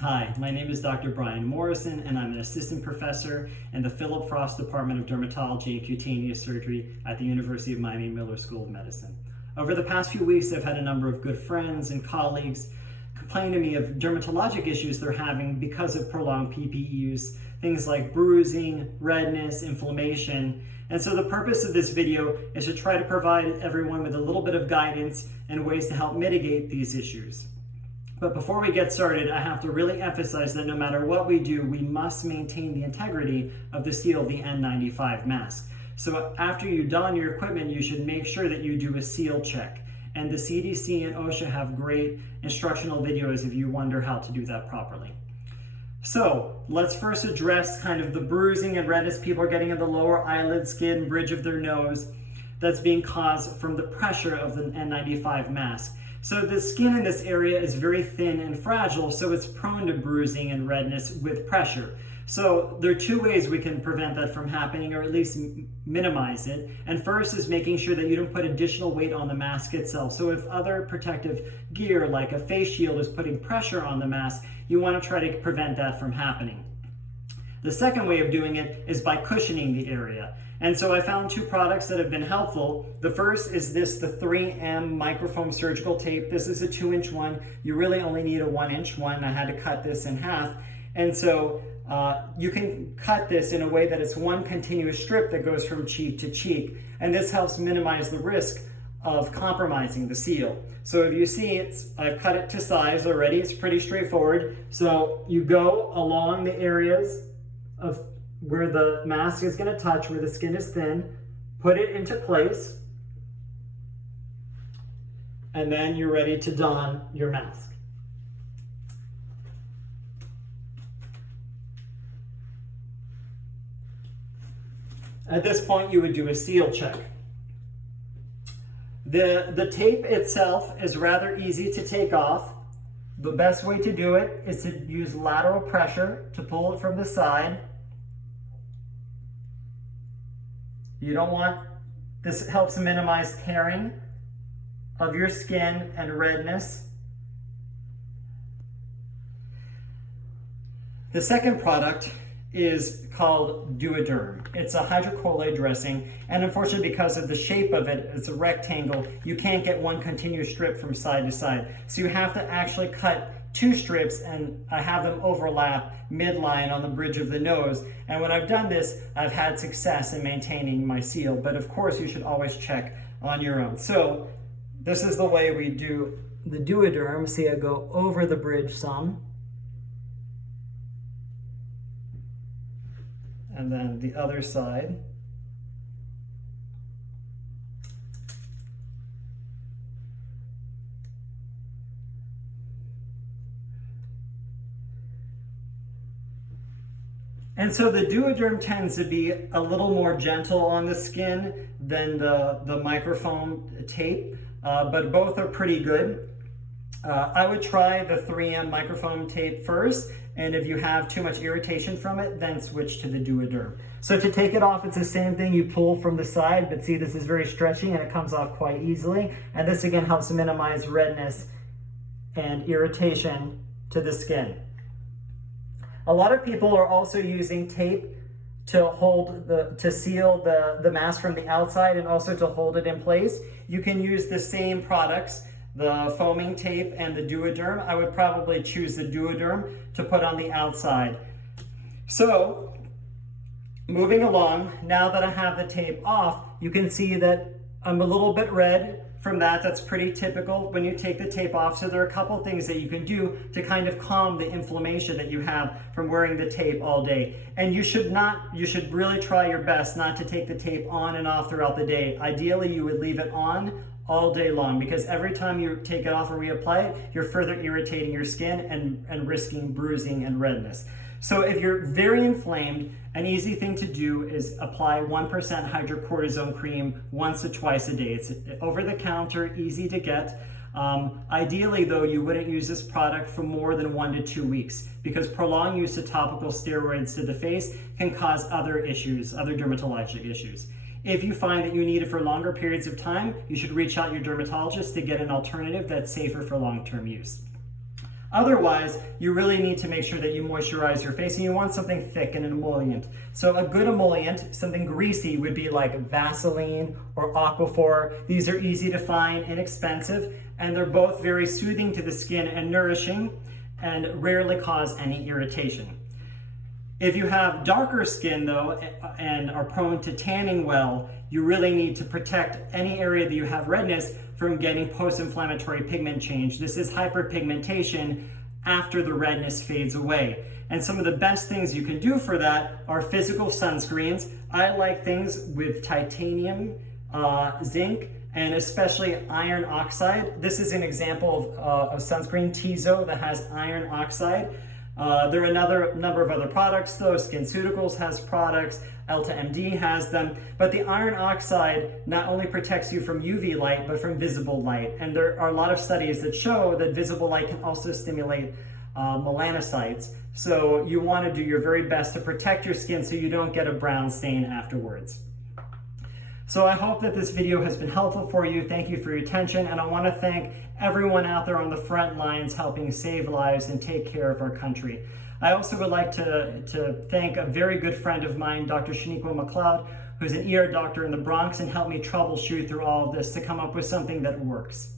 Hi, my name is Dr. Brian Morrison, and I'm an assistant professor in the Philip Frost Department of Dermatology and Cutaneous Surgery at the University of Miami Miller School of Medicine. Over the past few weeks, I've had a number of good friends and colleagues complain to me of dermatologic issues they're having because of prolonged PPE use, things like bruising, redness, inflammation. And so the purpose of this video is to try to provide everyone with a little bit of guidance and ways to help mitigate these issues. But before we get started, I have to really emphasize that no matter what we do, we must maintain the integrity of the seal of the N95 mask. So after you don your equipment, you should make sure that you do a seal check. And the CDC and OSHA have great instructional videos if you wonder how to do that properly. So let's first address kind of the bruising and redness people are getting in the lower eyelid, skin, bridge of their nose that's being caused from the pressure of the N95 mask. So the skin in this area is very thin and fragile, so it's prone to bruising and redness with pressure. So there are two ways we can prevent that from happening, or at least minimize it. And first is making sure that you don't put additional weight on the mask itself. So if other protective gear like a face shield is putting pressure on the mask, you want to try to prevent that from happening. The second way of doing it is by cushioning the area. And so I found two products that have been helpful. The first is the 3M microfoam surgical tape. This is a 2-inch one. You really only need a 1-inch one. I had to cut this in half. And so you can cut this in a way that it's one continuous strip that goes from cheek to cheek. And this helps minimize the risk of compromising the seal. So if you see, I've cut it to size already. It's pretty straightforward. So you go along the areas of where the mask is going to touch, where the skin is thin, put it into place, and then you're ready to don your mask. At this point, you would do a seal check. The tape itself is rather easy to take off. The best way to do it is to use lateral pressure to pull it from the side. You don't want, this helps minimize tearing of your skin and redness. The second product is called Duoderm. It's a hydrocolloid dressing, and unfortunately because of the shape of it, it's a rectangle, you can't get one continuous strip from side to side. So you have to actually cut two strips, and I have them overlap midline on the bridge of the nose. And when I've done this, I've had success in maintaining my seal, but of course you should always check on your own. So this is the way we do the Duoderm. See, I go over the bridge some, and then the other side. And so the Duoderm tends to be a little more gentle on the skin than the microfoam tape, but both are pretty good. I would try the 3M microfoam tape first, and if you have too much irritation from it, then switch to the Duoderm. So to take it off, it's the same thing. You pull from the side, but see, this is very stretchy and it comes off quite easily. And this again helps minimize redness and irritation to the skin. A lot of people are also using tape to seal the mask from the outside and also to hold it in place. You can use the same products, the foaming tape and the Duoderm. I would probably choose the Duoderm to put on the outside. So moving along, now that I have the tape off, you can see that I'm a little bit red from that. That's pretty typical when you take the tape off. So there are a couple things that you can do to kind of calm the inflammation that you have from wearing the tape all day. And you should really try your best not to take the tape on and off throughout the day. Ideally, you would leave it on all day long, because every time you take it off or reapply it, you're further irritating your skin and risking bruising and redness. So if you're very inflamed, an easy thing to do is apply 1% hydrocortisone cream once to twice a day. It's over the counter, easy to get. Ideally though, you wouldn't use this product for more than 1 to 2 weeks, because prolonged use of topical steroids to the face can cause other issues, other dermatologic issues. If you find that you need it for longer periods of time, you should reach out to your dermatologist to get an alternative that's safer for long-term use. Otherwise, you really need to make sure that you moisturize your face, and you want something thick and an emollient. So a good emollient, something greasy, would be like Vaseline or Aquaphor. These are easy to find, inexpensive, and they're both very soothing to the skin and nourishing, and rarely cause any irritation. If you have darker skin though, and are prone to tanning well, you really need to protect any area that you have redness from getting post-inflammatory pigment change. This is hyperpigmentation after the redness fades away. And some of the best things you can do for that are physical sunscreens. I like things with titanium, zinc, and especially iron oxide. This is an example of a sunscreen, Tizo, that has iron oxide. There are another number of other products though. SkinCeuticals has products, EltaMD has them, but the iron oxide not only protects you from UV light, but from visible light. And there are a lot of studies that show that visible light can also stimulate melanocytes. So you want to do your very best to protect your skin so you don't get a brown stain afterwards. So I hope that this video has been helpful for you. Thank you for your attention, and I want to thank everyone out there on the front lines helping save lives and take care of our country. I also would like to thank a very good friend of mine, Dr. Shaniqua McLeod, who's an ER doctor in the Bronx and helped me troubleshoot through all of this to come up with something that works.